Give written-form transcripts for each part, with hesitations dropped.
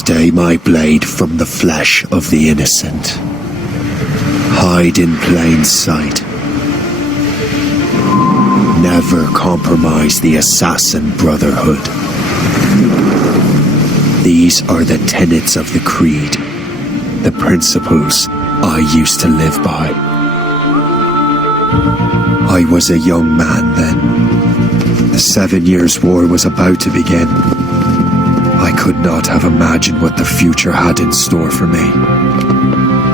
Stay my blade from the flesh of the innocent. Hide in plain sight. Never compromise the assassin brotherhood. These are the tenets of the creed, the principles I used to live by. I was a young man then. The 7 Years' War was about to begin. I could not have imagined what the future had in store for me,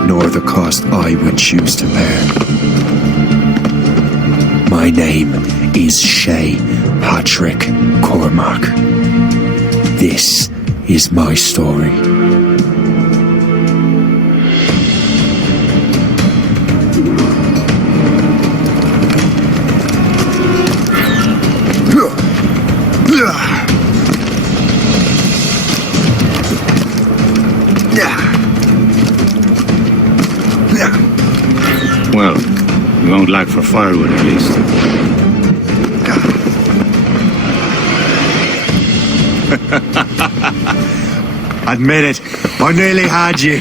nor the cost I would choose to bear. My name is Shay Patrick Cormac. This is my story. Well, we won't lack for firewood at least. Admit it, I nearly had you.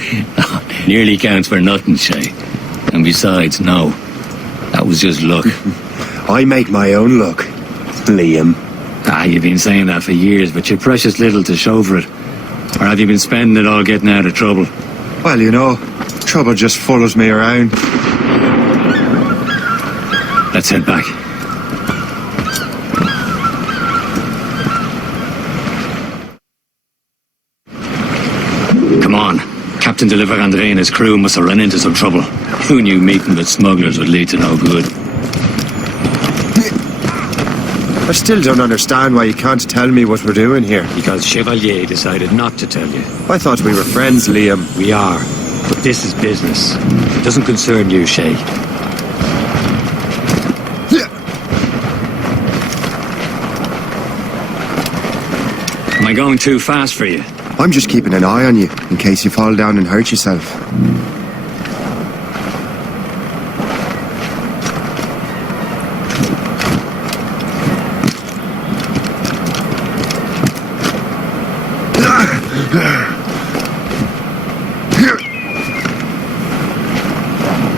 Nearly counts for nothing, Shay. And besides, no. That was just luck. I make my own luck, Liam. You've been saying that for years, but you're precious little to show for it. Or have you been spending it all getting out of trouble? Well, you know, trouble just follows me around. Let's head back. Come on. Captain de André and his crew must have run into some trouble. Who knew meeting with smugglers would lead to no good? I still don't understand why you can't tell me what we're doing here. Because Chevalier decided not to tell you. I thought we were friends, Liam. We are. But this is business. It doesn't concern you, Shay. Am I going too fast for you? I'm just keeping an eye on you, in case you fall down and hurt yourself.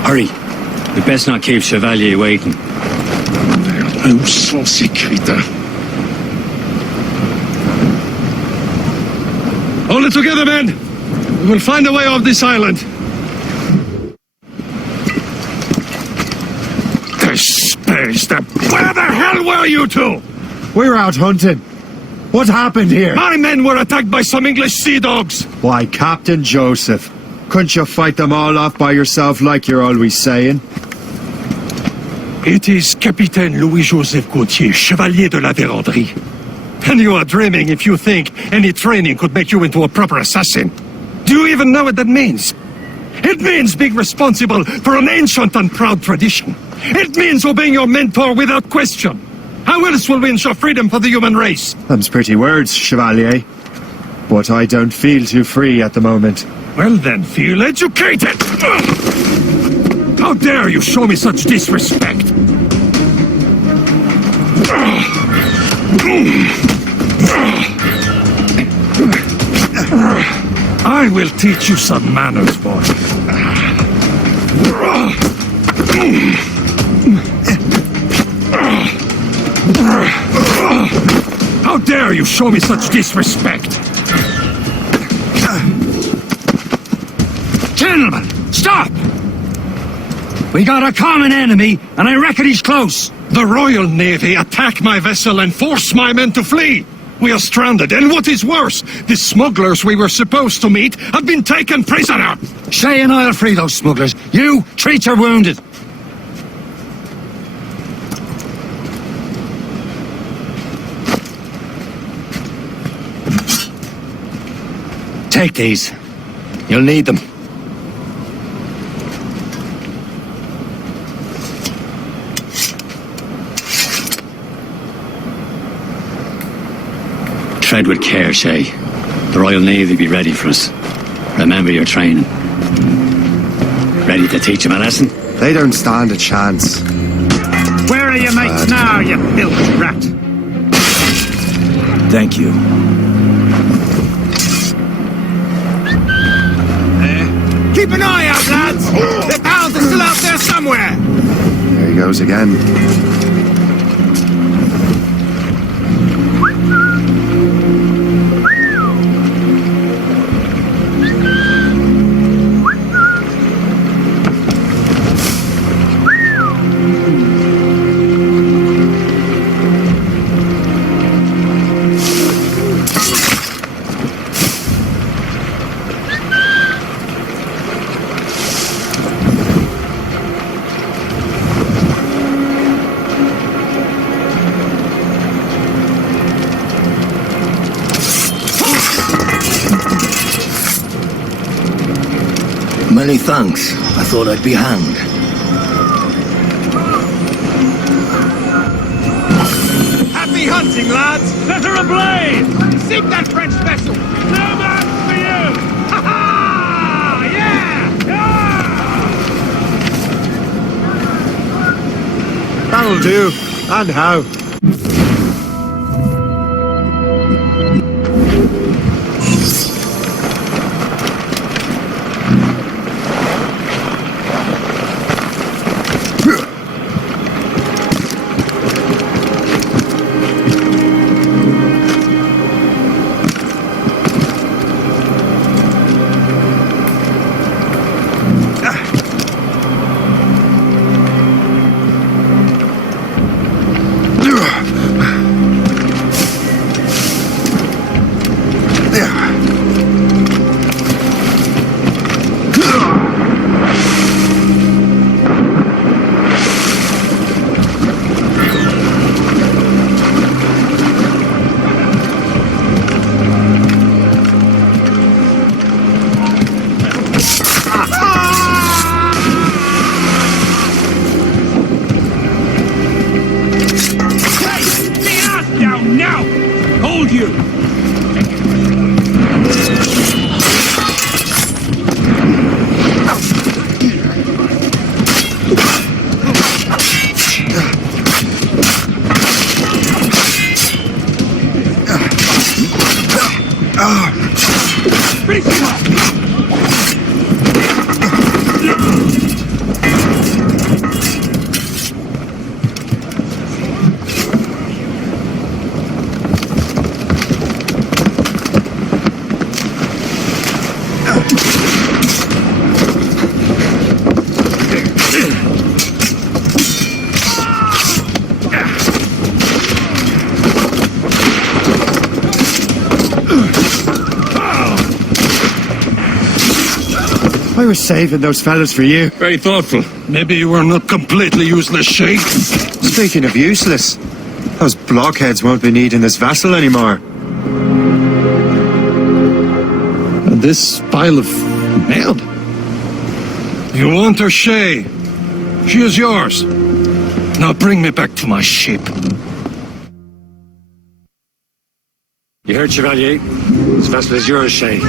Hurry. We best not keep Chevalier waiting. Un saucy creature. Hold it together, men! We will find a way off this island. Where the hell were you two? We're out hunting. What happened here? My men were attacked by some English sea dogs. Why, Captain Joseph, couldn't you fight them all off by yourself like you're always saying? It is Capitaine Louis-Joseph Gauthier, Chevalier de la Vérendrye. And you are dreaming if you think any training could make you into a proper assassin. Do you even know what that means? It means being responsible for an ancient and proud tradition. It means obeying your mentor without question. How else will we ensure freedom for the human race? Them's pretty words, Chevalier. But I don't feel too free at the moment. Well then, feel educated! How dare you show me such disrespect? I will teach you some manners, boy. How dare you show me such disrespect? Gentlemen, stop! We got a common enemy, and I reckon he's close. The Royal Navy attack my vessel and force my men to flee. We are stranded, and what is worse, the smugglers we were supposed to meet have been taken prisoner. Shay and I'll free those smugglers. You treat your wounded. Take these. You'll need them. Tread with care, Shay. The Royal Navy be ready for us. Remember your training. Ready to teach them a lesson? They don't stand a chance. Where are your mates now, you filthy rat? Thank you. Keep an eye out, lads! The pals are still out there somewhere! There he goes again. Many thanks. I thought I'd be hanged. Happy hunting, lads! Set her ablaze! Seek that French vessel! No man for you! Ha ha! Yeah! That'll do. And how? I was saving those fellas for you. Very thoughtful. Maybe you were not completely useless, Shay. Speaking of useless, those blockheads won't be needing this vessel anymore. And this pile of mail? You want her, Shay? She is yours. Now bring me back to my ship. You heard, Chevalier? This vessel is yours, Shay.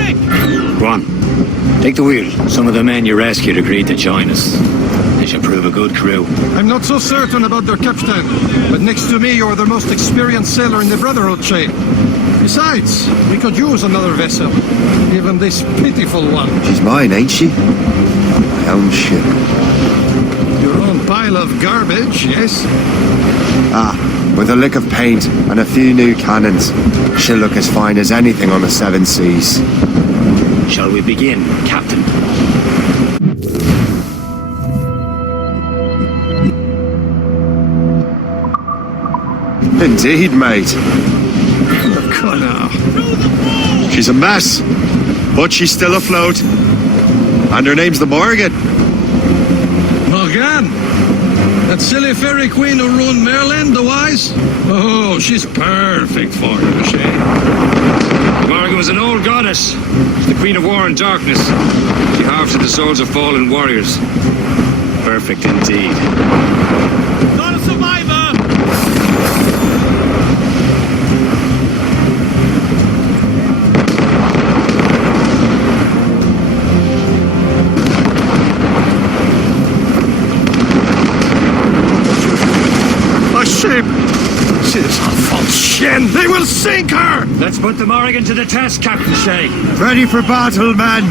Go on. Take the wheel. Some of the men you rescued agreed to join us. They should prove a good crew. I'm not so certain about their captain, but next to me you're the most experienced sailor in the Brotherhood, Shay. Besides, we could use another vessel, even this pitiful one. She's mine, ain't she? My own ship. Your own pile of garbage, yes? Ah, with a lick of paint and a few new cannons, she'll look as fine as anything on the seven seas. Shall we begin, Captain? Indeed, mate. Connor. She's a mess, but she's still afloat. And her name's the Morgan. Morgan? That silly fairy queen who ruined Merlin, the wise? Oh, she's perfect for you, Shay. Morgan was an old goddess, the queen of war and darkness. She harvested the souls of fallen warriors. Perfect indeed. Not a survivor! A ship! She's a false shin! They will sink her! Let's put the Morgan to the test, Captain Shay. Ready for battle, men!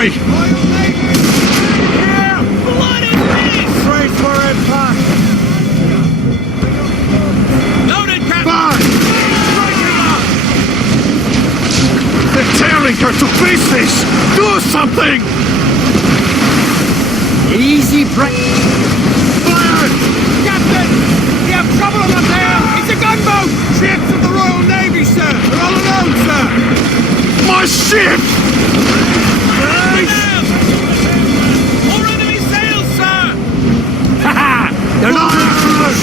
boy! What is this? Brace for impact. Loaded, Captain. They're tearing her to pieces! Do something! Easy break. Fire! Captain! We have trouble up there! It's a gunboat! Ships of the Royal Navy, sir! We're all alone, sir! My ship! More enemy sails, sir! Ha! They're not after us!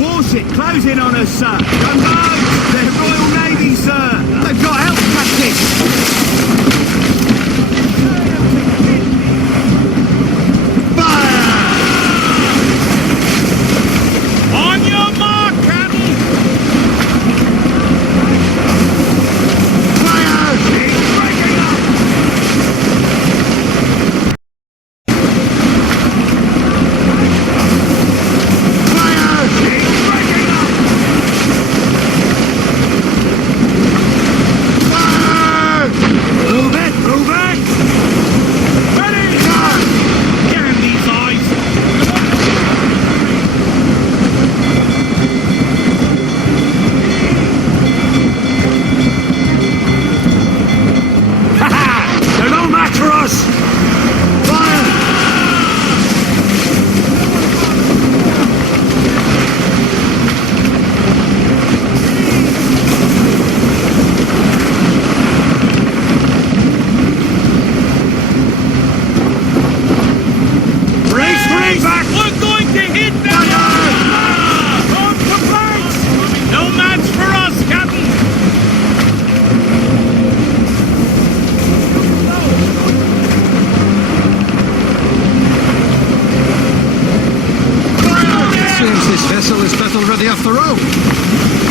Warship closing on us, sir! Gunboats! They're Royal Navy, sir! They've got help tactics! On your mark, Captain! Fire! Keep breaking up! Fire! Keep breaking up! Fire! Move it! Move it! Ready! Fire! Damn these eyes! They're no match for us! Fire! Brace for impact! We're going to hit them! From the flanks! No match for us, Captain! It seems this vessel is battle ready after all.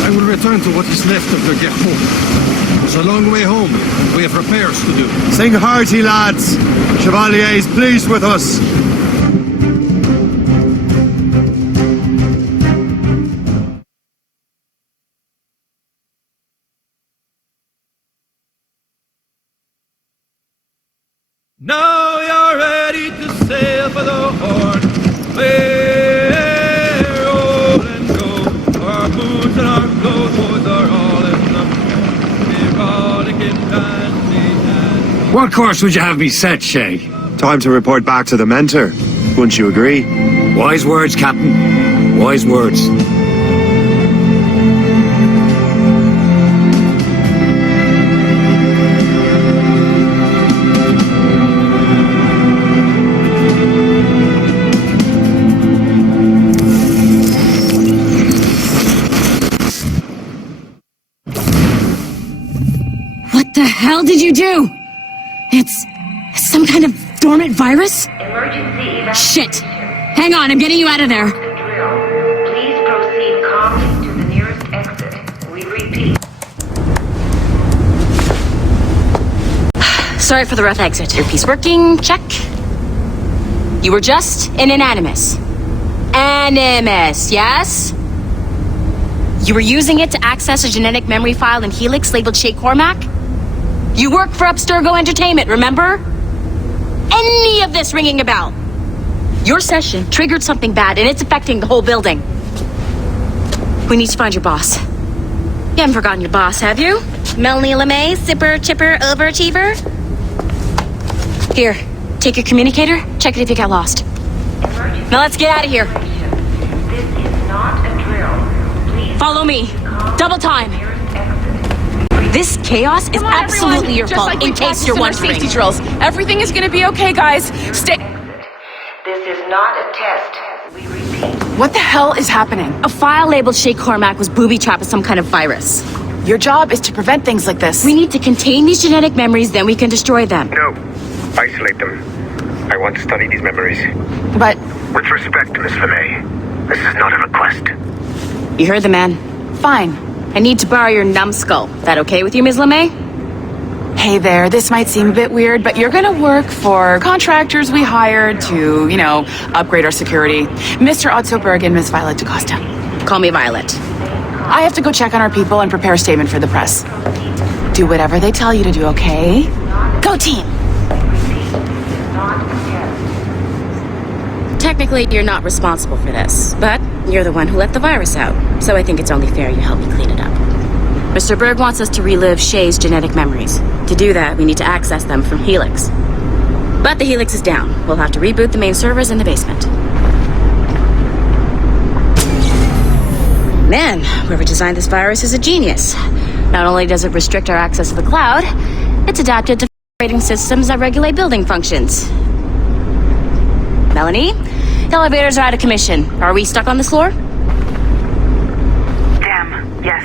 I will return to what is left of the Garou. It's a long way home. We have repairs to do. Sing hearty, lads. Chevalier is pleased with us. Now you're ready to sail for the Horn. We're roll and go. Our boots and our clothes are all in the we're all in hand. What course would you have me set, Shay? Time to report back to the mentor. Wouldn't you agree? Wise words, Captain. Wise words. What the hell did you do? It's some kind of dormant virus? Emergency evacuation. Shit! Hang on, I'm getting you out of there. Drill. Please proceed calmly to the nearest exit. We repeat. Sorry for the rough exit. Earpiece working, check. You were just an animus. Animus, yes? You were using it to access a genetic memory file in Helix labeled Shay Cormac? You work for Abstergo Entertainment, remember? Any of this ringing a bell? Your session triggered something bad and it's affecting the whole building. We need to find your boss. You haven't forgotten your boss, have you? Melanie LeMay, zipper, chipper, overachiever? Here, take your communicator, check it if you got lost. Emergency Now let's get out of here. evacuation. This is not a drill. Please Follow me. Double time. nearest exit. This chaos is absolutely your fault, in case you're wondering. Safety drills. Everything is gonna be okay, guys. Stay. This is not a test. We repeat. What the hell is happening? A file labeled Shay Cormac was booby-trapped with some kind of virus. Your job is to prevent things like this. We need to contain these genetic memories, then we can destroy them. No. Isolate them. I want to study these memories. But With respect, Miss LeMay, this is not a request. You heard the man. fine. I need to borrow your numbskull. That okay with you, Ms. LeMay? Hey there, this might seem a bit weird, but you're gonna work for contractors we hired to, upgrade our security. Mr. Otto Berg and Miss Violet DaCosta. Call me Violet. I have to go check on our people and prepare a statement for the press. Do whatever they tell you to do, okay? Go team! Technically, you're not responsible for this, but you're the one who let the virus out, so I think it's only fair you help me clean it up. Mr. Berg wants us to relive Shay's genetic memories. To do that, we need to access them from Helix. But the Helix is down. We'll have to reboot the main servers in the basement. Man, whoever designed this virus is a genius. Not only does it restrict our access to the cloud, it's adapted to operating systems that regulate building functions. Melanie, the elevators are out of commission. Are we stuck on this floor? Damn, yes.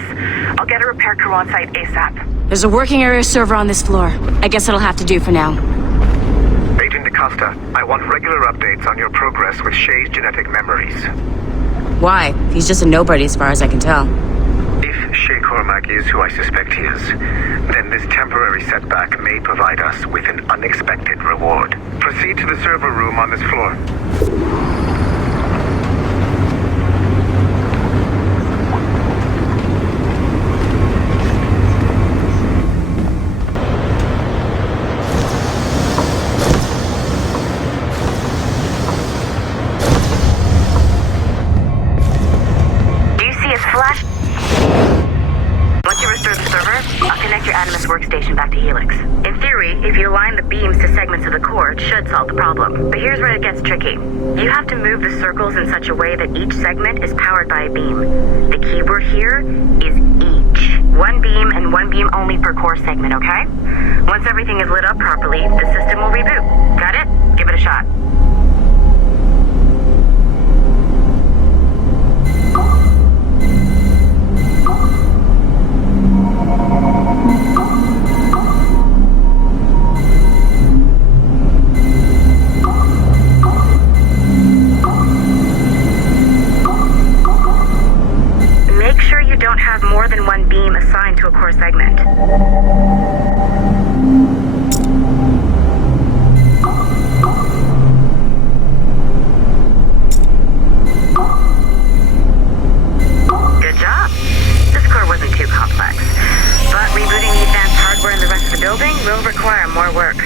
I'll get a repair crew on site ASAP. There's a working area server on this floor. I guess it'll have to do for now. Agent DaCosta, I want regular updates on your progress with Shay's genetic memories. Why? He's just a nobody as far as I can tell. If Shay Cormac is who I suspect he is, then this temporary setback may provide us with an unexpected reward. Proceed to the server room on this floor. Workstation back to Helix. In theory, if you align the beams to segments of the core, it should solve the problem. But here's where it gets tricky. You have to move the circles in such a way that each segment is powered by a beam. The keyword here is each. One beam and one beam only per core segment, okay? Once everything is lit up properly, the system will reboot. Got it? Give it a shot. More than one beam assigned to a core segment. Good job. This core wasn't too complex, but rebooting the advanced hardware in the rest of the building will require more work.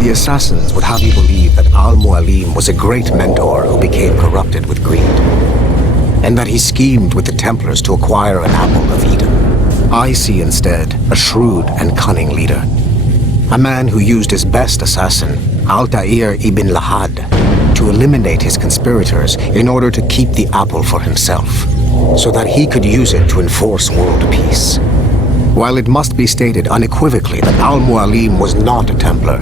The assassins would have you believe that Al-Mualim was a great mentor who became corrupted with greed, and that he schemed with the Templars to acquire an apple of Eden. I see instead a shrewd and cunning leader, a man who used his best assassin, Altair ibn Lahad, to eliminate his conspirators in order to keep the apple for himself, so that he could use it to enforce world peace. While it must be stated unequivocally that Al-Mualim was not a Templar,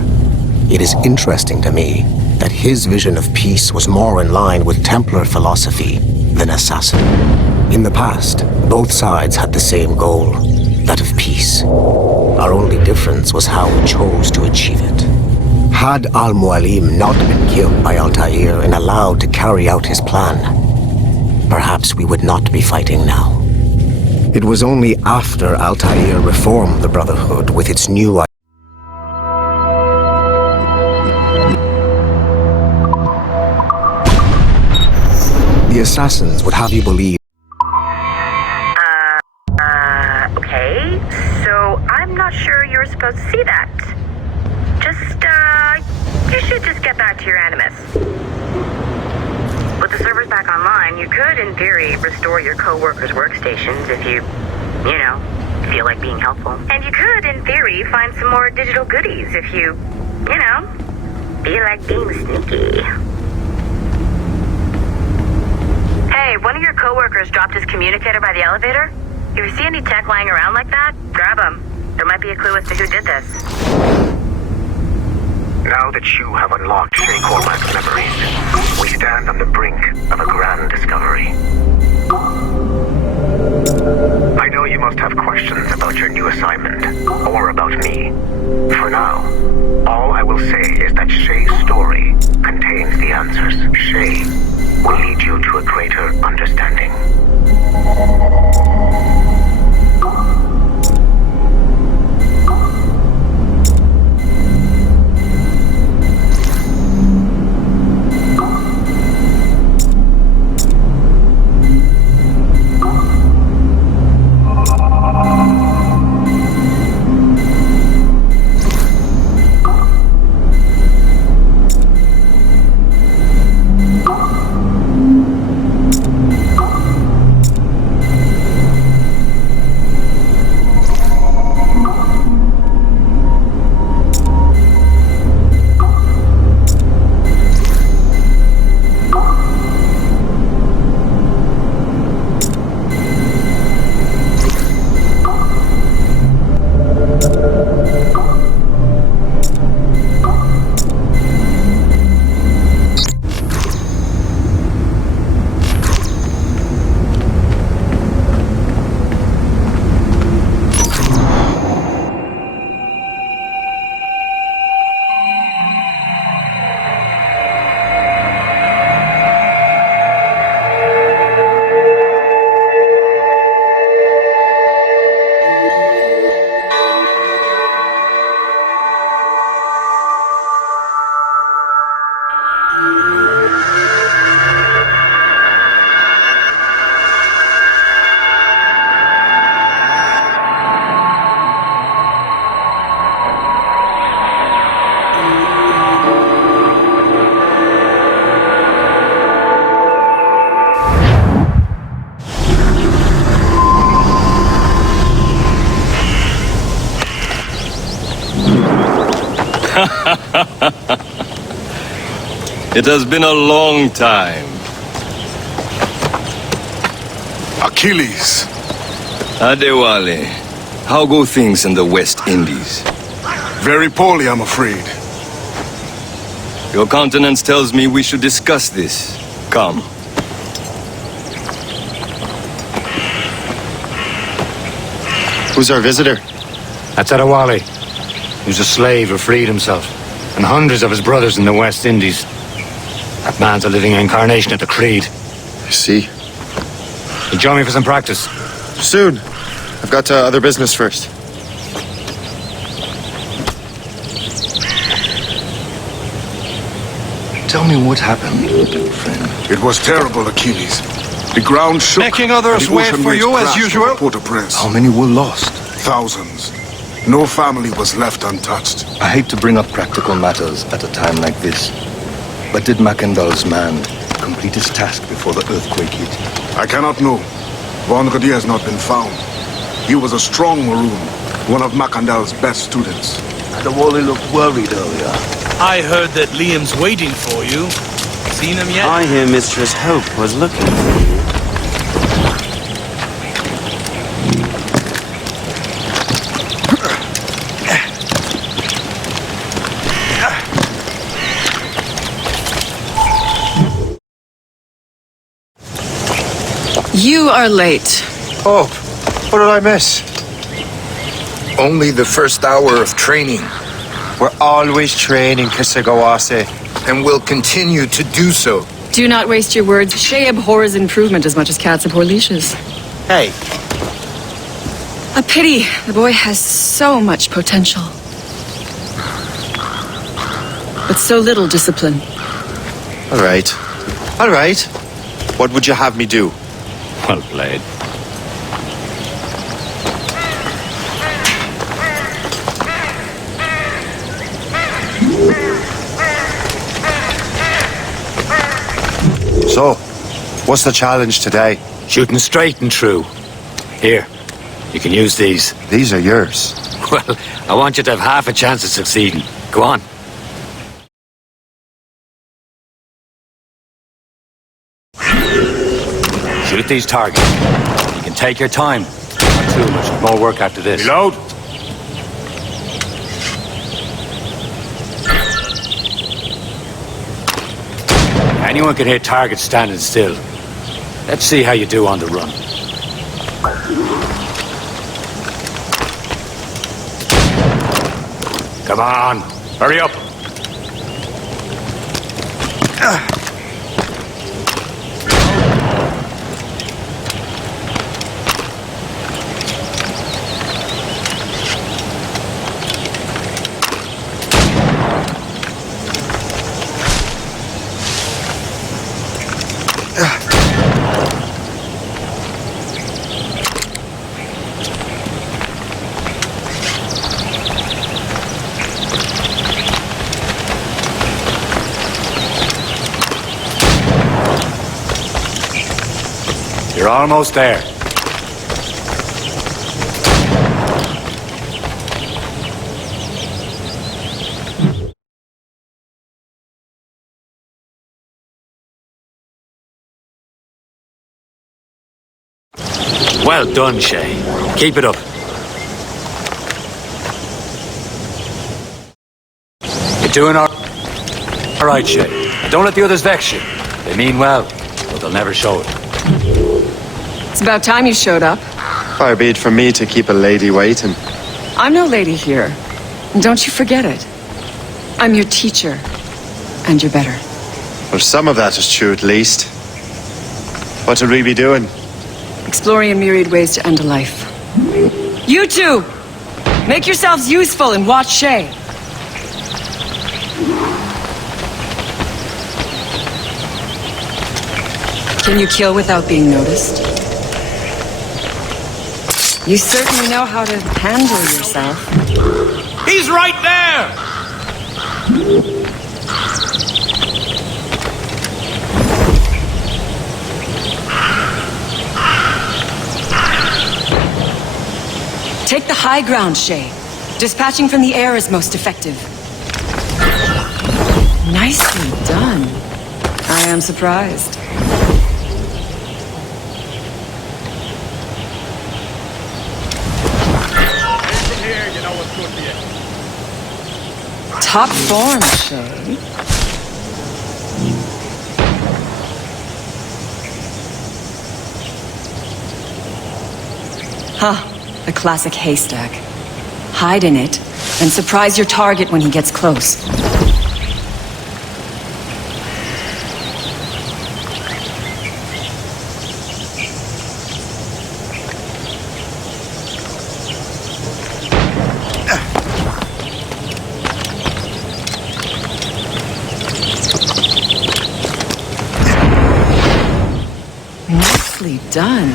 it is interesting to me that his vision of peace was more in line with Templar philosophy than assassin. In the past, both sides had the same goal, that of peace. Our only difference was how we chose to achieve it. Had Al-Mualim not been killed by Altair and allowed to carry out his plan, perhaps we would not be fighting now. It was only after Altair reformed the Brotherhood with its new the assassins would have you believe. Okay. So I'm not sure you're supposed to see that. You should just get back to your animus. With the servers back online, you could, in theory, restore your co-workers' workstations if you feel like being helpful. And you could, in theory, find some more digital goodies if you feel like being sneaky. Hey, one of your coworkers dropped his communicator by the elevator. If you see any tech lying around like that, grab them. There might be a clue as to who did this. Now that you have unlocked Shay Cormac's memories, we stand on the brink of a grand discovery. I know you must have questions about your new assignment, or about me. For now, all I will say is that Shay's story contains the answers. Shay will lead you to a greater understanding. It has been a long time. Achilles. Adewale, how go things in the West Indies? Very poorly, I'm afraid. Your countenance tells me we should discuss this. Come. Who's our visitor? That's Adewale. Who's a slave who freed himself. And hundreds of his brothers in the West Indies. That man's a living incarnation of the Creed. I see. You join me for some practice? Soon. I've got other business first. Tell me what happened, little friend. It was terrible, Achilles. The ground shook. Making others and the wait ocean for waves you as crashed usual? over Port-au-Prince. How many were lost? Thousands. No family was left untouched. I hate to bring up practical matters at a time like this. But did Macandal's man complete his task before the earthquake hit? I cannot know. Vendredi has not been found. He was a strong Maroon, one of Macandal's best students. Adewale looked worried earlier. I heard that Liam's waiting for you. Seen him yet? I hear Mistress Hope was looking for you. You are late. Oh, what did I miss? Only the first hour of training. We're always training, Kisagawase. And will continue to do so. Do not waste your words. Shay abhors improvement as much as cats abhor leashes. Hey. A pity. The boy has so much potential. But so little discipline. All right. All right. What would you have me do? Well played. So, what's the challenge today? Shooting straight and true. Here, you can use these. These are yours. Well, I want you to have half a chance of succeeding. Go on. Shoot these targets. You can take your time. Not too much more work after this. Reload. Anyone can hit targets standing still. Let's see how you do on the run. Come on, hurry up. You're almost there. Well done, Shay. Keep it up. You're doing all right, Shay. Don't let the others vex you. They mean well, but they'll never show it. It's about time you showed up. Far be it from me to keep a lady waiting. I'm no lady here. And don't you forget it. I'm your teacher. And you're better. Well, some of that is true at least. What should we be doing? Exploring a myriad ways to end a life. You two! Make yourselves useful and watch Shay. Can you kill without being noticed? You certainly know how to handle yourself. He's right there! Take the high ground, Shay. Dispatching from the air is most effective. Nicely done. am surprised. From here, you know what's good for you. Top form, Shay. Huh, a classic haystack. Hide in it, and surprise your target when he gets close. Nicely done.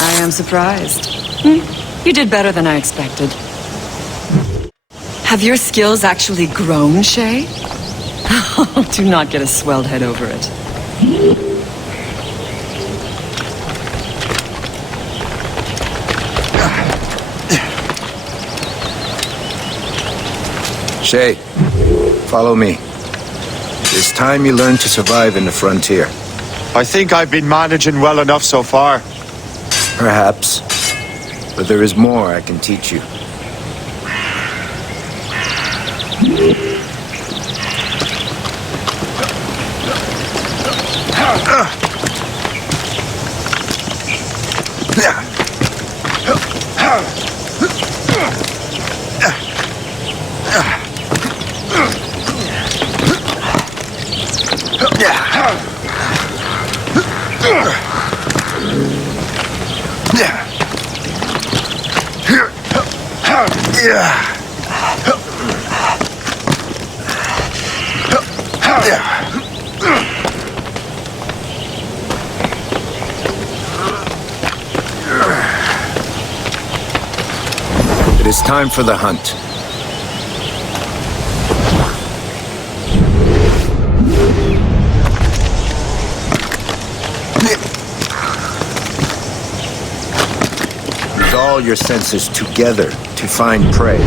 I am surprised. You did better than I expected. Have your skills actually grown, Shay? Do not get a swelled head over it. Shay, follow me. It's time you learn to survive in the frontier. I think I've been managing well enough so far. Perhaps. But there is more I can teach you. It is time for the hunt. Use all your senses together to find prey.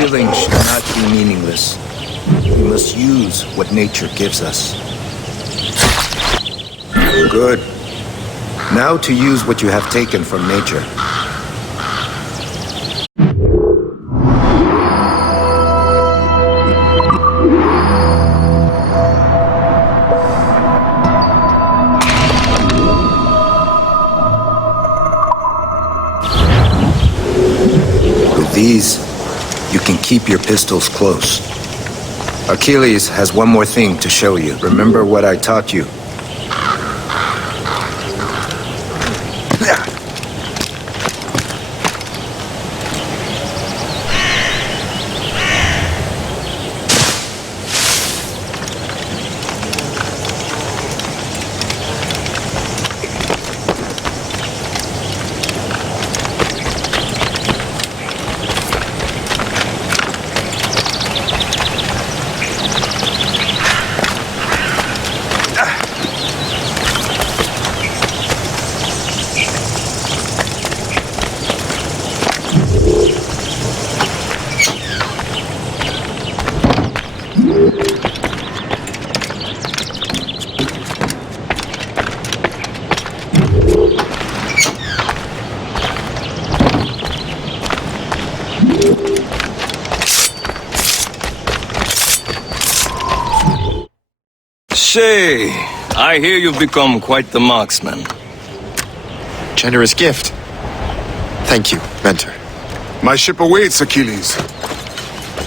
Killing should not be meaningless. We must use what nature gives us. Good. Now to use what you have taken from nature. With these, you can keep your pistols close. Achilles has one more thing to show you. Remember what I taught you. Shay, I hear you've become quite the marksman. Generous gift. Thank you, mentor. My ship awaits, Achilles.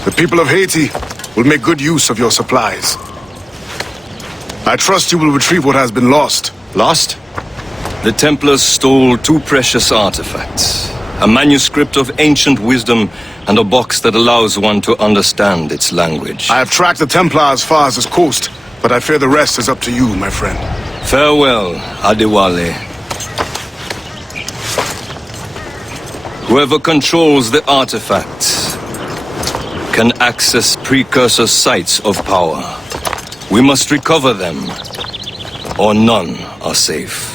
The people of Haiti will make good use of your supplies. I trust you will retrieve what has been lost. Lost? The Templars stole two precious artifacts. A manuscript of ancient wisdom and a box that allows one to understand its language. I have tracked the Templar as far as this coast, but I fear the rest is up to you, my friend. Farewell, Adewale. Whoever controls the artifacts can access precursor sites of power. We must recover them or none are safe.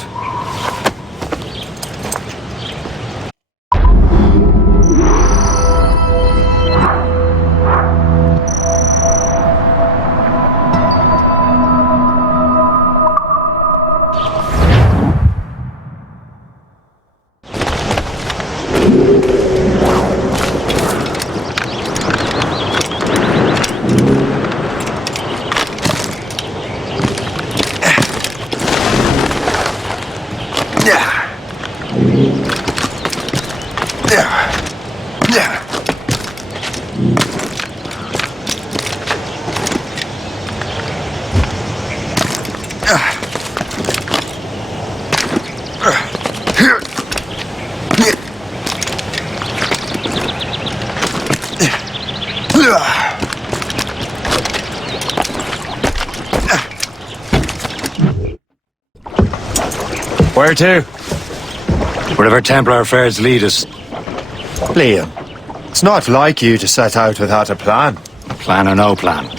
Where to? Wherever Templar affairs lead us. Liam, it's not like you to set out without a plan. Plan or no plan.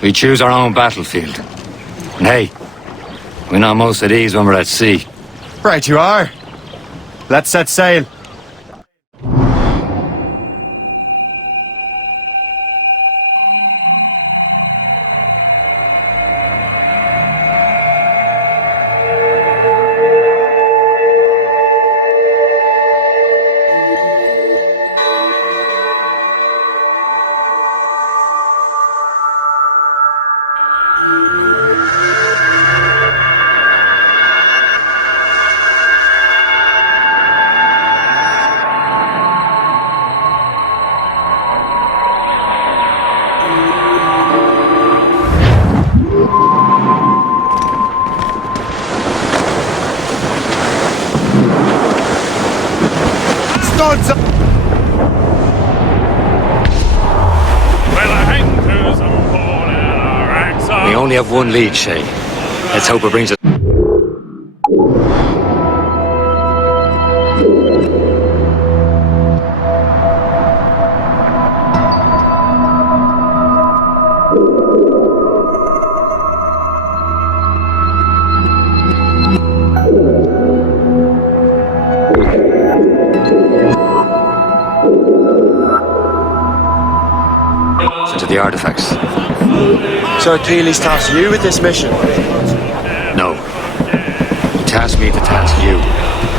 We choose our own battlefield. And hey, we know most of these when we're at sea. Right you are. Let's set sail. We only have one lead, Shay. Let's hope it brings us... into the artifacts. So Achilles tasked you with this mission? No. He tasked me to task you.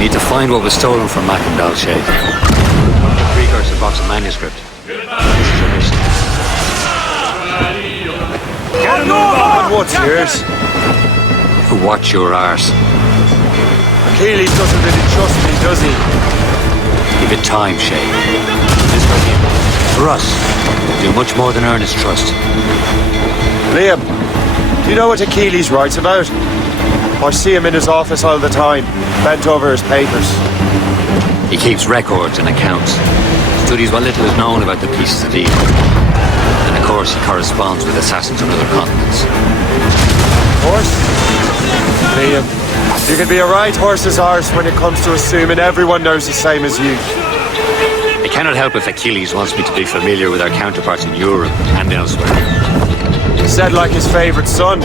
Need to find what was stolen from Mackendal, Shay. The precursor box of manuscript. This is your mission. Get him on what's yours? Watch your arse. Achilles doesn't really trust me, does he? Give it time, Shay. This for him. For us. Do much more than earn his trust. Liam, do you know what Achilles writes about? I see him in his office all the time, bent over his papers. He keeps records and accounts. Studies what little is known about the pieces of evil. And of course he corresponds with assassins on other continents. Of course. Liam, you can be a right horse's arse when it comes to assuming everyone knows the same as you. I cannot help if Achilles wants me to be familiar with our counterparts in Europe and elsewhere. Said like his favourite son.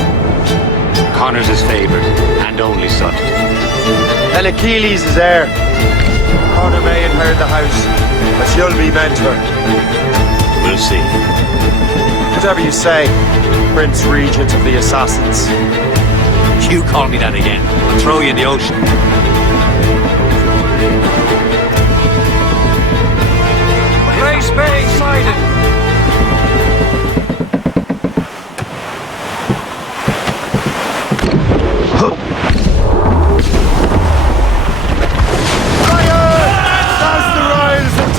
Connor's his favourite and only son. And Achilles is heir. Connor may inherit the house, but you'll be mentor. We'll see. Whatever you say, Prince Regent of the Assassins. You call me that again, I'll throw you in the ocean. Grace Bay sighted.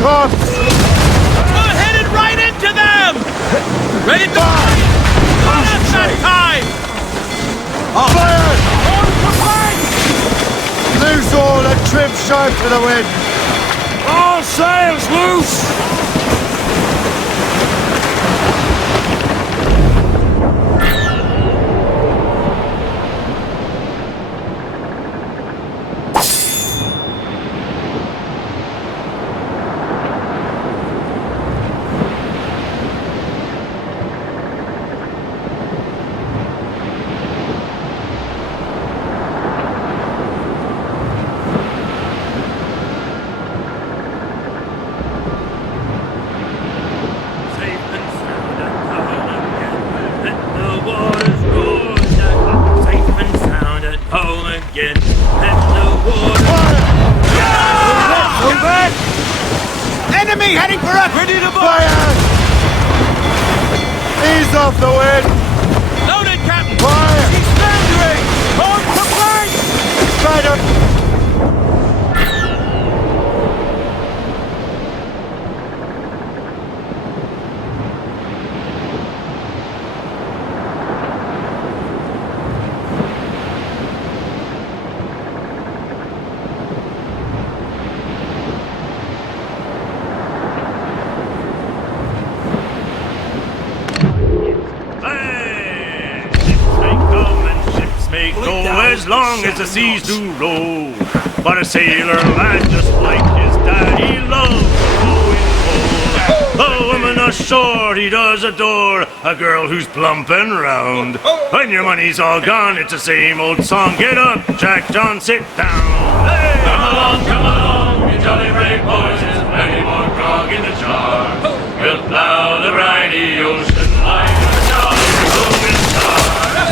We're headed right into them! Ready to fire! That's that time! Fire! Loose all and trim sharp to the wind! All sails loose! Enemy heading for us! Ready to fire! Ease off the wind! Loaded, Captain! Fire! He's floundering! Hold for flank! Spider! As long as the seas do roll, but a sailor lad just like his daddy loves going cold. A woman ashore he does adore, a girl who's plump and round. When your money's all gone, it's the same old song. Get up, Jack John, sit down. Hey! Come along, you jolly brave boys. There's plenty more grog in the jar. We'll plow the briny ocean like a jolly rolling star.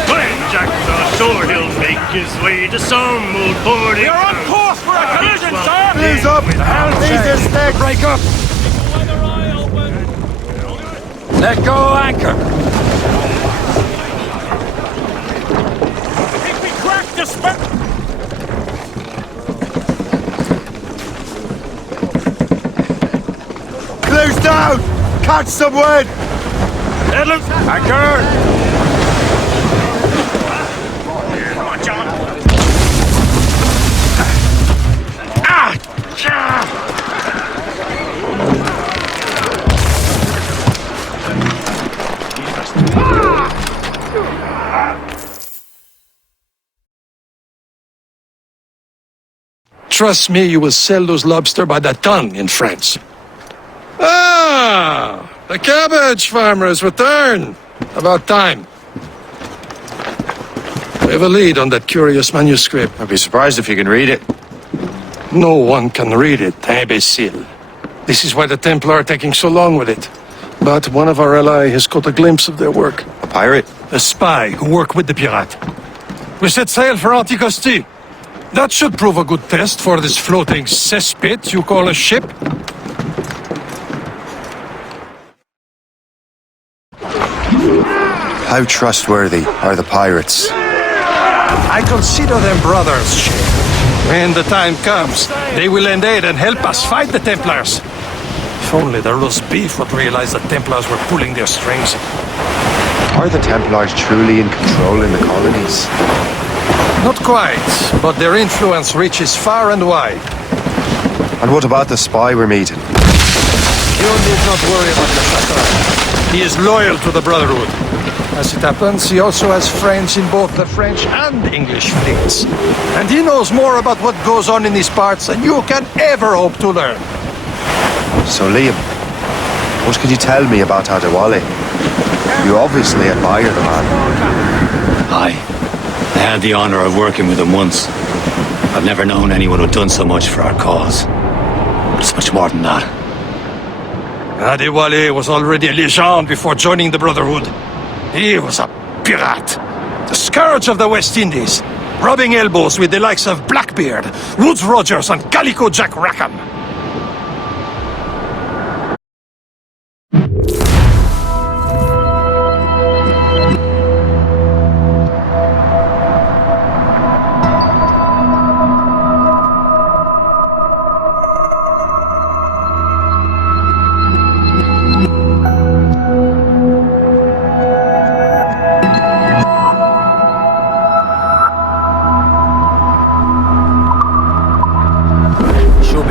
When Jack's ashore, he'll make his way to some old port. You're on course for a collision, sir! Ease up! Ease his neck! Break up! Let go anchor! I think we cracked the spur! Close down! Catch some wind! Headland, Anchor! Trust me, you will sell those lobster by the ton in France. Ah! The cabbage farmer has returned. About time. We have a lead on that curious manuscript. I'd be surprised if you can read it. No one can read it, imbecile. This is why the Templar are taking so long with it. But one of our allies has caught a glimpse of their work. A pirate? A spy who worked with the pirate. We set sail for Anticosti. That should prove a good test for this floating cesspit you call a ship. How trustworthy are the pirates? I consider them brothers, Shay. When the time comes, they will lend aid and help us fight the Templars. If only the roast beef would realize the Templars were pulling their strings. Are the Templars truly in control in the colonies? Not quite, but their influence reaches far and wide. And what about the spy we're meeting? You need not worry about the Château. He is loyal to the Brotherhood. As it happens, he also has friends in both the French and English fleets. And he knows more about what goes on in these parts than you can ever hope to learn. So, Liam, what can you tell me about Adewale? You obviously admire the man. Aye. I had the honor of working with him once. I've never known anyone who'd done so much for our cause. But it's much more than that. Adewale was already a legend before joining the Brotherhood. He was a pirate. The scourge of the West Indies. Rubbing elbows with the likes of Blackbeard, Woodes Rogers and Calico Jack Rackham.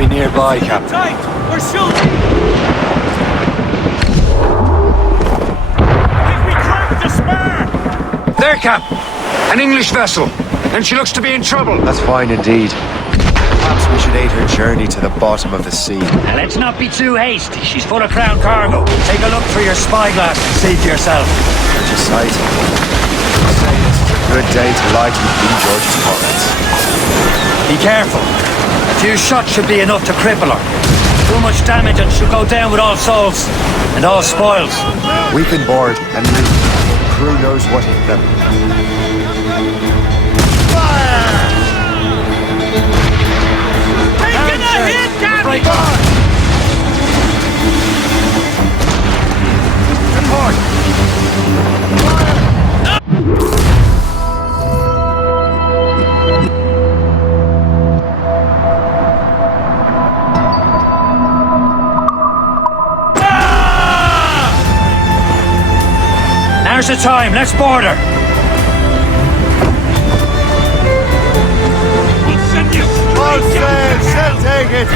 Nearby, Captain. Tight! We're shooting! I think we cracked the spur! There, Cap! An English vessel. And she looks to be in trouble. That's fine indeed. Perhaps we should aid her journey to the bottom of the sea. Now, let's not be too hasty. She's full of crown cargo. Take a look through your spyglass and see for yourself. Such a sight. I'd say this is a good day to lighten King George's pockets. Be careful. A few shots should be enough to cripple her. Too much damage and she'll go down with all souls and all spoils. We can board and leave. Crew knows what hit them. Fire! Strike on! Now's the time, let's border! She'll take it!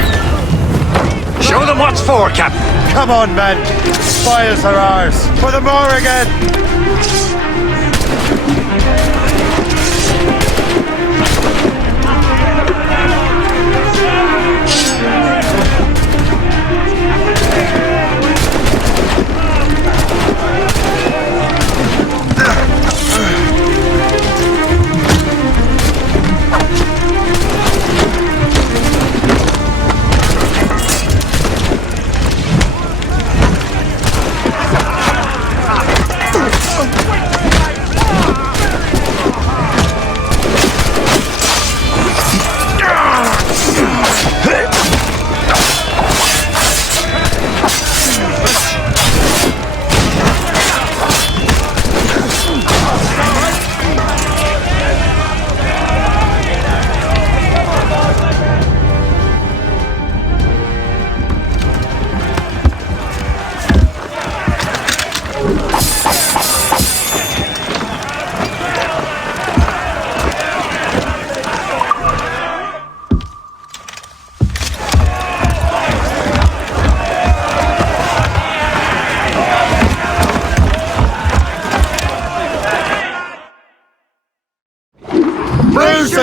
Show them what's for, Captain! Come on, men! Spoils are ours! For the more again!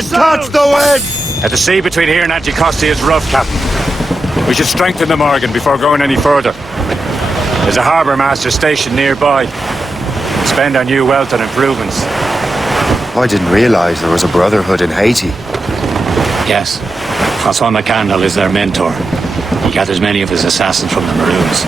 Touch the wind! The sea between here and Anticosti is rough, Captain. We should strengthen the Morgan before going any further. There's a harbour master stationed nearby. Spend our new wealth on improvements. I didn't realise there was a brotherhood in Haiti. Yes. Francois McCandle is their mentor. He gathers many of his assassins from the Maroons.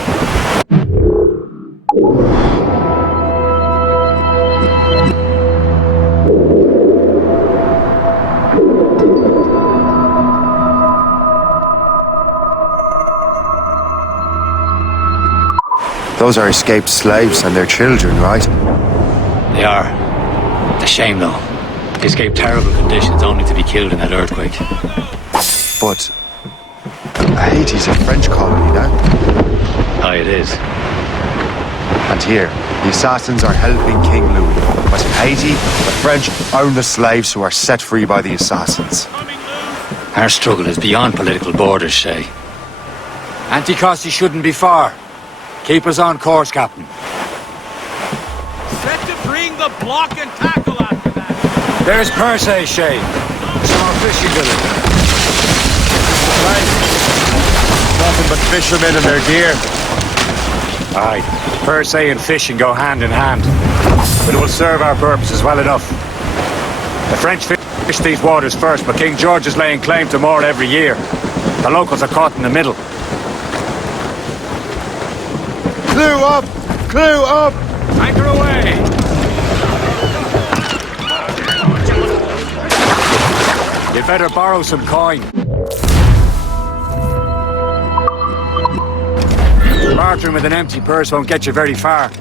Those are escaped slaves and their children, right? They are. It's a shame, though. They escaped terrible conditions only to be killed in that earthquake. But Haiti's a French colony now. Aye, it is. And here, the assassins are helping King Louis. But in Haiti, the French own the slaves who are set free by the assassins. Our struggle is beyond political borders, Shay. Anticosti shouldn't be far. Keep us on course, Captain. Set to bring the block and tackle after that. There's Perse, Shay. Some more fishing village. Right. Nothing but fishermen and their gear. Aye. Perse and fishing go hand in hand. But it will serve our purposes well enough. The French fish these waters first, but King George is laying claim to more every year. The locals are caught in the middle. Clue up! Clue up! Anchor away! You better borrow some coin. Bartering with an empty purse won't get you very far.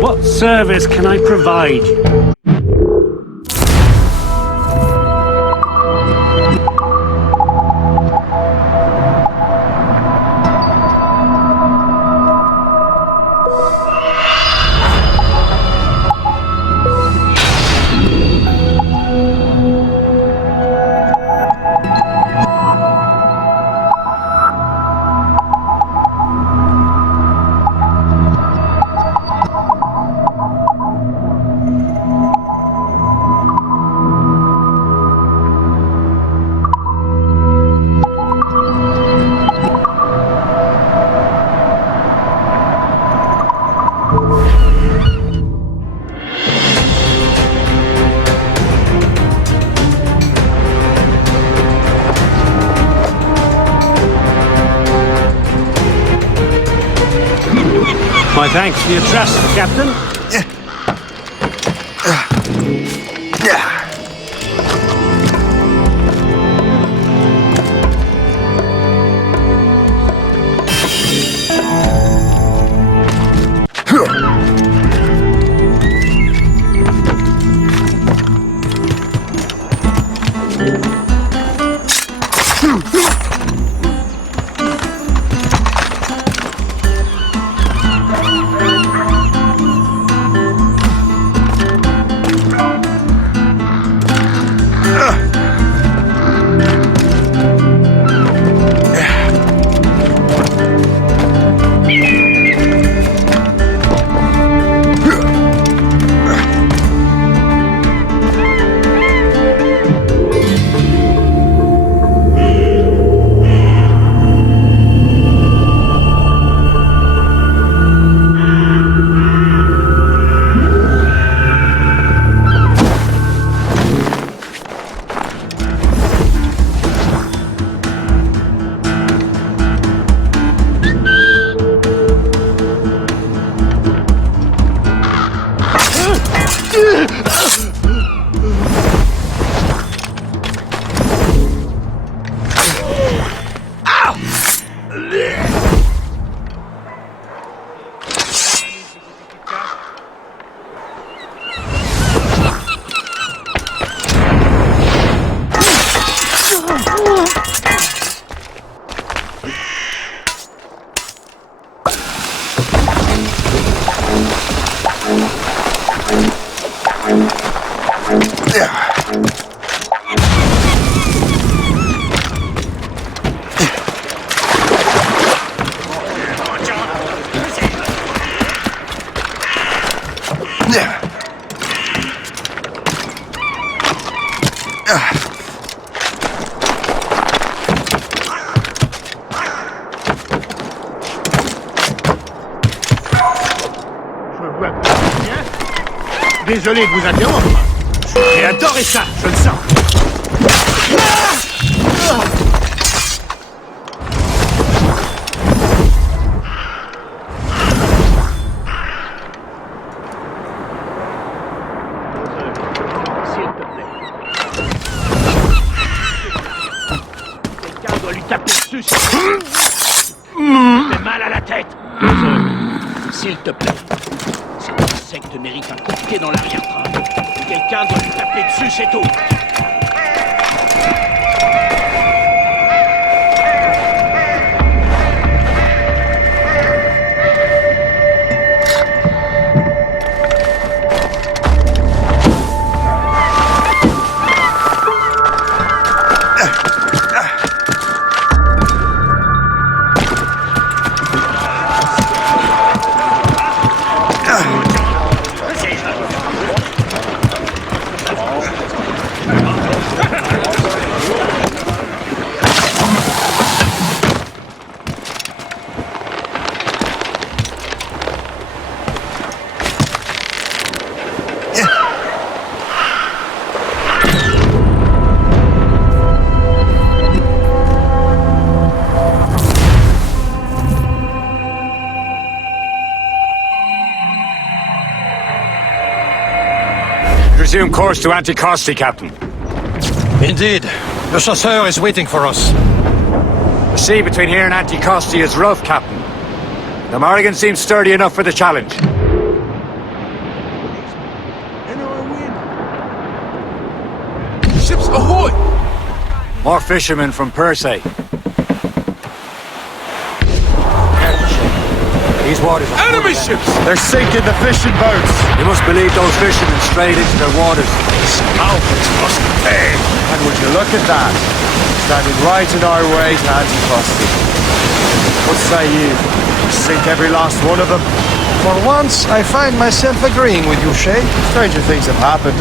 What service can I provide? My thanks for your trust, Captain. Désolé de vous interrompre. J'ai adoré ça, je le sens. S'il te plaît. Quelqu'un doit lui taper dessus. Ça fait mal à la tête. S'il te plaît. Cette secte mérite un coup de pied dans l'arrière-train. Quelqu'un doit lui taper dessus, c'est tout. Resume course to Anticosti, Captain. Indeed. The chasseur is waiting for us. The sea between here and Anticosti is rough, Captain. The Morrigan seems sturdy enough for the challenge. Ships ahoy! More fishermen from Persay. These waters are Enemy ships! They're sinking the fishing boats! You must believe those fishermen strayed into their waters. Alphas must pay! And would you look at that? Standing right in our way to Anticosti. What say you? Sink every last one of them? For once, I find myself agreeing with you, Shay. Stranger things have happened.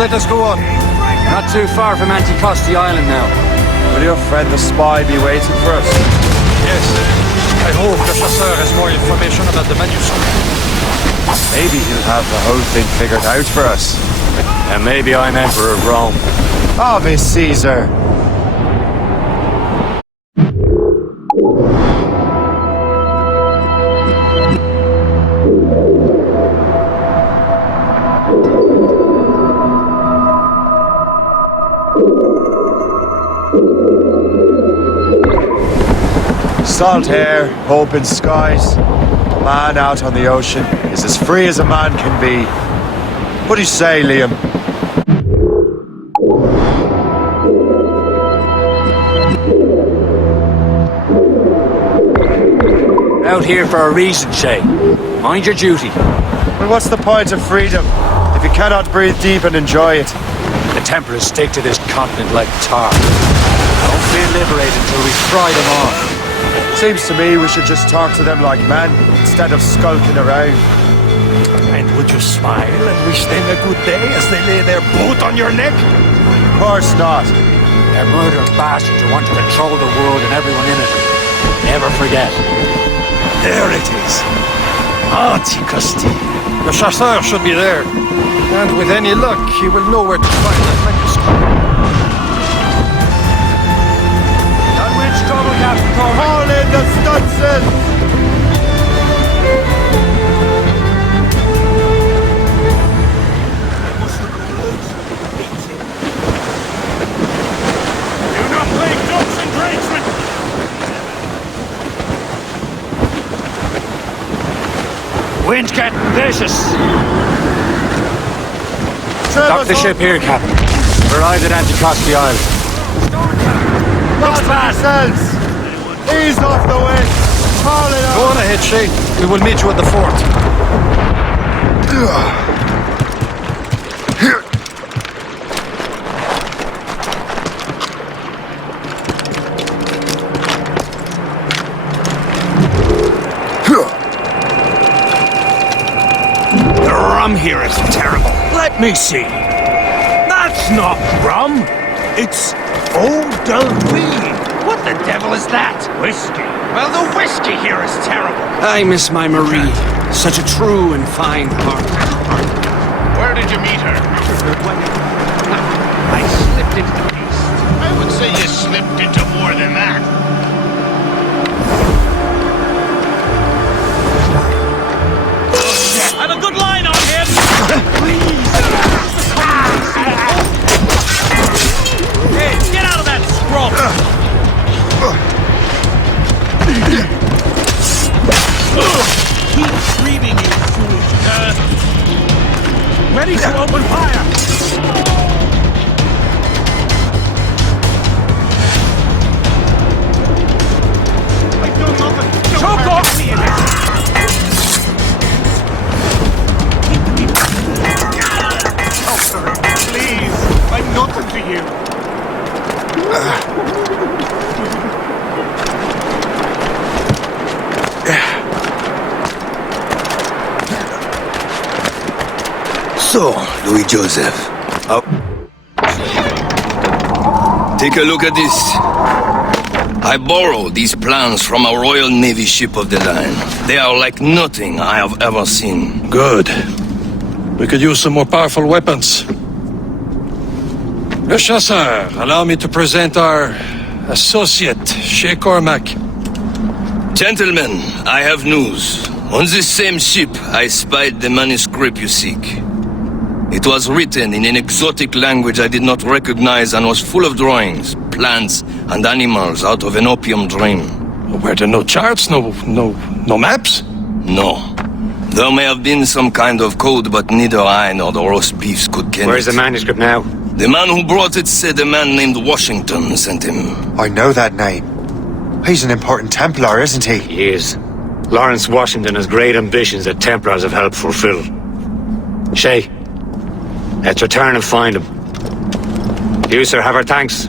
let us go on. Not too far from Anticosti Island now. Will your friend the spy be waiting for us? Yes. I hope the chasseur has more information about the manuscript. Maybe he'll have the whole thing figured out for us. And maybe I'm Emperor of Rome. Ave Caesar! Salt air, open skies. A man out on the ocean is as free as a man can be. What do you say, Liam? Out here for a reason, Shay. Mind your duty. Well, what's the point of freedom if you cannot breathe deep and enjoy it? The Templars stick to this continent like tar. Don't feel liberated until we fry them off. Seems to me we should just talk to them like men instead of skulking around. And would you smile and wish them a good day as they lay their boot on your neck? Of course not. They're murderous bastards who want to control the world and everyone in it. Never forget. There it is. Anticosti. The chasseur should be there. And with any luck, he will know where to find the manuscript. That wind's trouble, Captain Cormac. Call in the Stunsons! Do not play ducks and tradesmen! Wind's getting vicious. Dock the ship here, Captain. Arrived at Anticosti Island. Not yourselves! Ease off the wind! Call it Go on ahead, Shay. We will meet you at the fort. The rum here is terrible. Let me see. That's not rum. It's eau de vie. What the devil is that? Whiskey. Well, the whiskey here is terrible. I miss my Marie. Such a true and fine heart. Where did you meet her? I slipped into the beast. I would say you slipped into more than that. I have a good line on him! Hey, get out of that scrub! Keep screaming, you foolish cur! Ready to open fire! I do nothing! Choke off me! Please, I'm nothing to you. So, Louis Joseph. Take a look at this. I borrowed these plans from a Royal Navy ship of the line. They are like nothing I have ever seen. Good. We could use some more powerful weapons. Le Chasseur, allow me to present our associate, Shay Cormac. Gentlemen, I have news. On this same ship, I spied the manuscript you seek. It was written in an exotic language I did not recognize and was full of drawings, plants, and animals out of an opium dream. Were there no charts, no maps? No. There may have been some kind of code, but neither I nor the roast beefs could get Where's it. the manuscript now? The man who brought it said a man named Washington sent him. I know that name. He's an important Templar, isn't he? He is. Lawrence Washington has great ambitions that Templars have helped fulfill. Shay, let's return and find him. You, sir, have our thanks.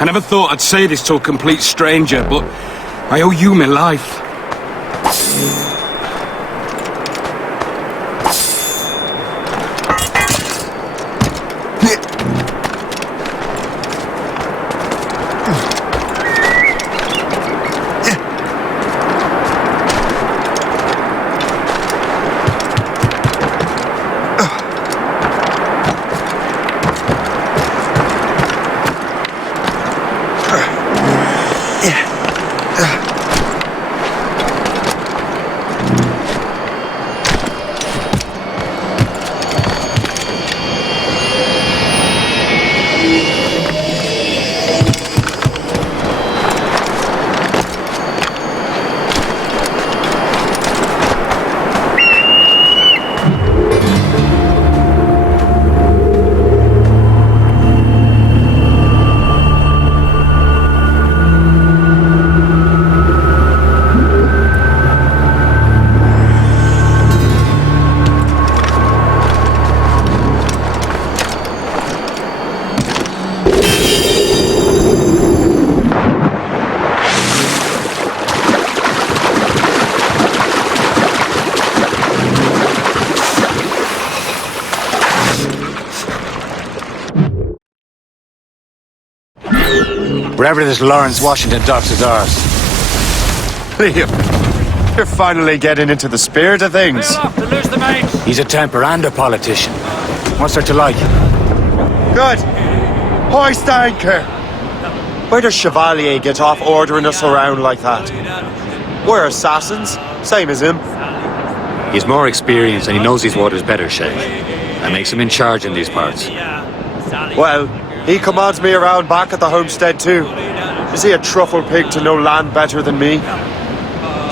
I never thought I'd say this to a complete stranger, but I owe you my life. Wherever this Lawrence Washington docks is ours. Liam, you're finally getting into the spirit of things. He's a temper and a politician. What's there to like? Good. Hoist anchor. Where does Chevalier get off ordering us around like that? We're assassins, same as him. He's more experienced and he knows these waters better, Shay. That makes him in charge in these parts. Well, he commands me around back at the homestead too. Is he a truffle pig to know land better than me?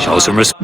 Show some respect.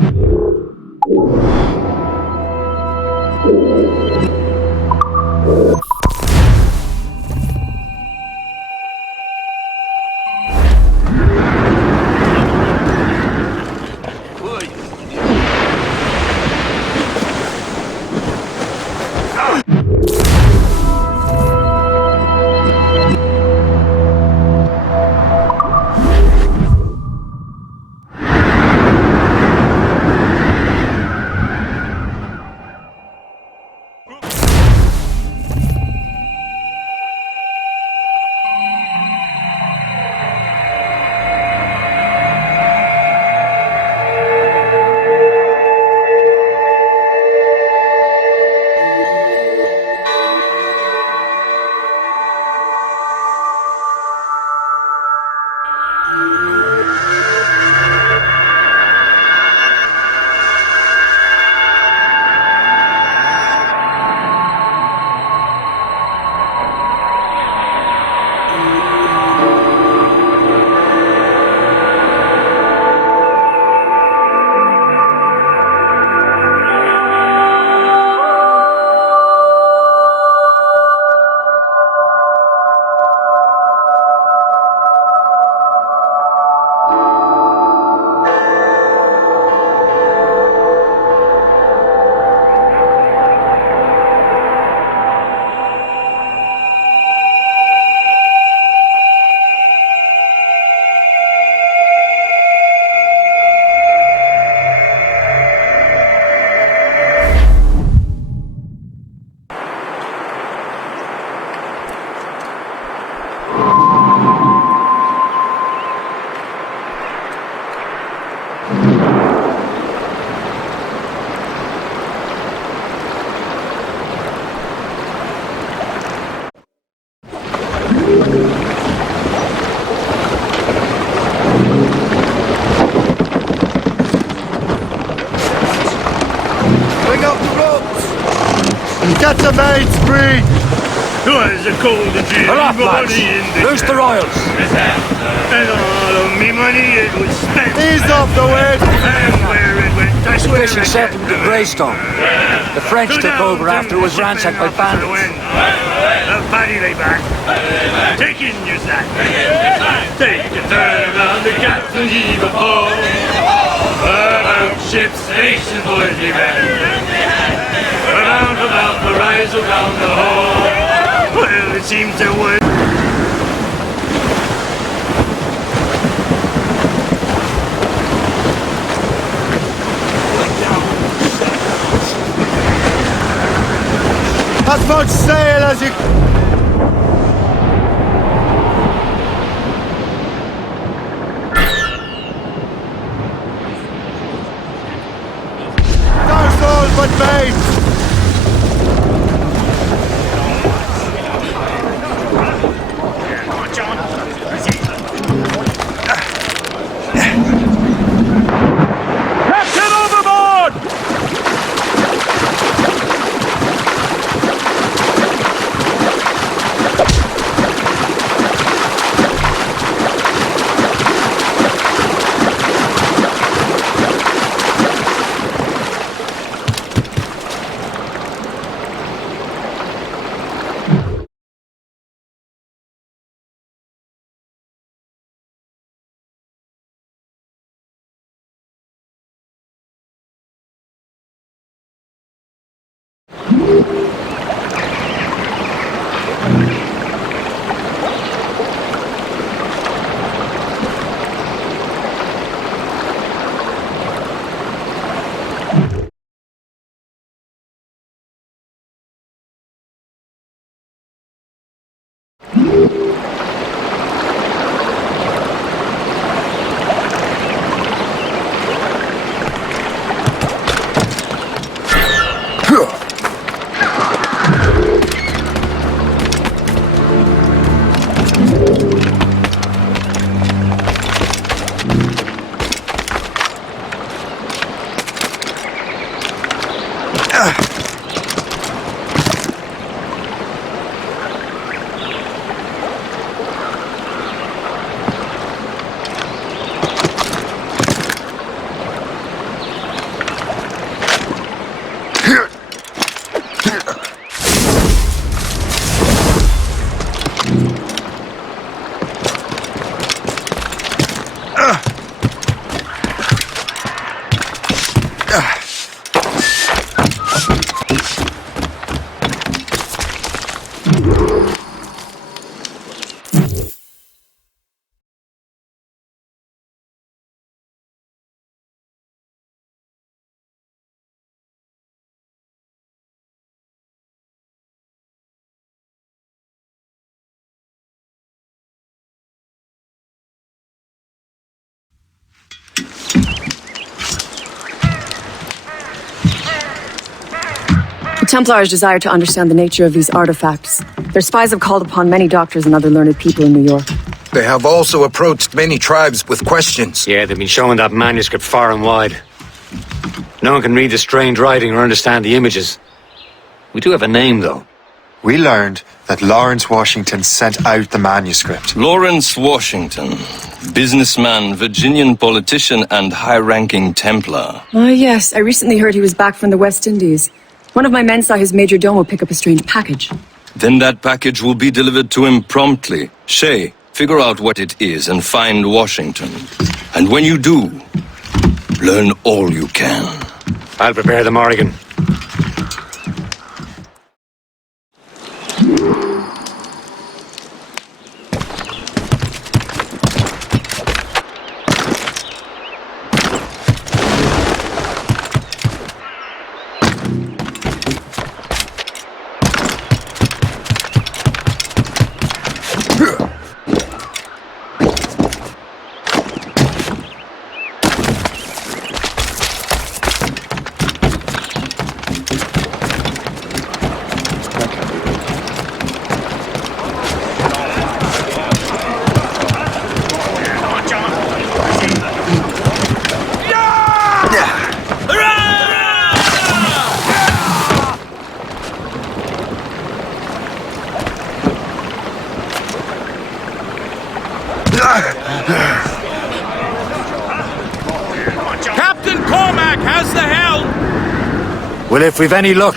Get the mates free! Twas a cold and dreary morning in the Loose the royals! And all of me money it was spent. Ease off the wind! And where it went, I swear Fishing settlement at Greystone. The French took over after it was ransacked by bandits. The paddy lay back, taking your sack. Take a turn around the captain's heave a pole. About ship's station, boys, be ready. Around about the rise around the hole. Well, it seems there was. As much sail as you... No soul but mates! The Templars desire to understand the nature of these artifacts. Their spies have called upon many doctors and other learned people in New York. They have also approached many tribes with questions. Yeah, they've been showing that manuscript far and wide. No one can read the strange writing or understand the images. We do have a name, though. We learned that Lawrence Washington sent out the manuscript. Lawrence Washington, businessman, Virginian politician, and high-ranking Templar. Ah, yes. I recently heard he was back from the West Indies. One of my men saw his major domo pick up a strange package. Then that package will be delivered to him promptly. Shay, figure out what it is and find Washington. And when you do, learn all you can. I'll prepare the Morrigan. Well, if we've any luck,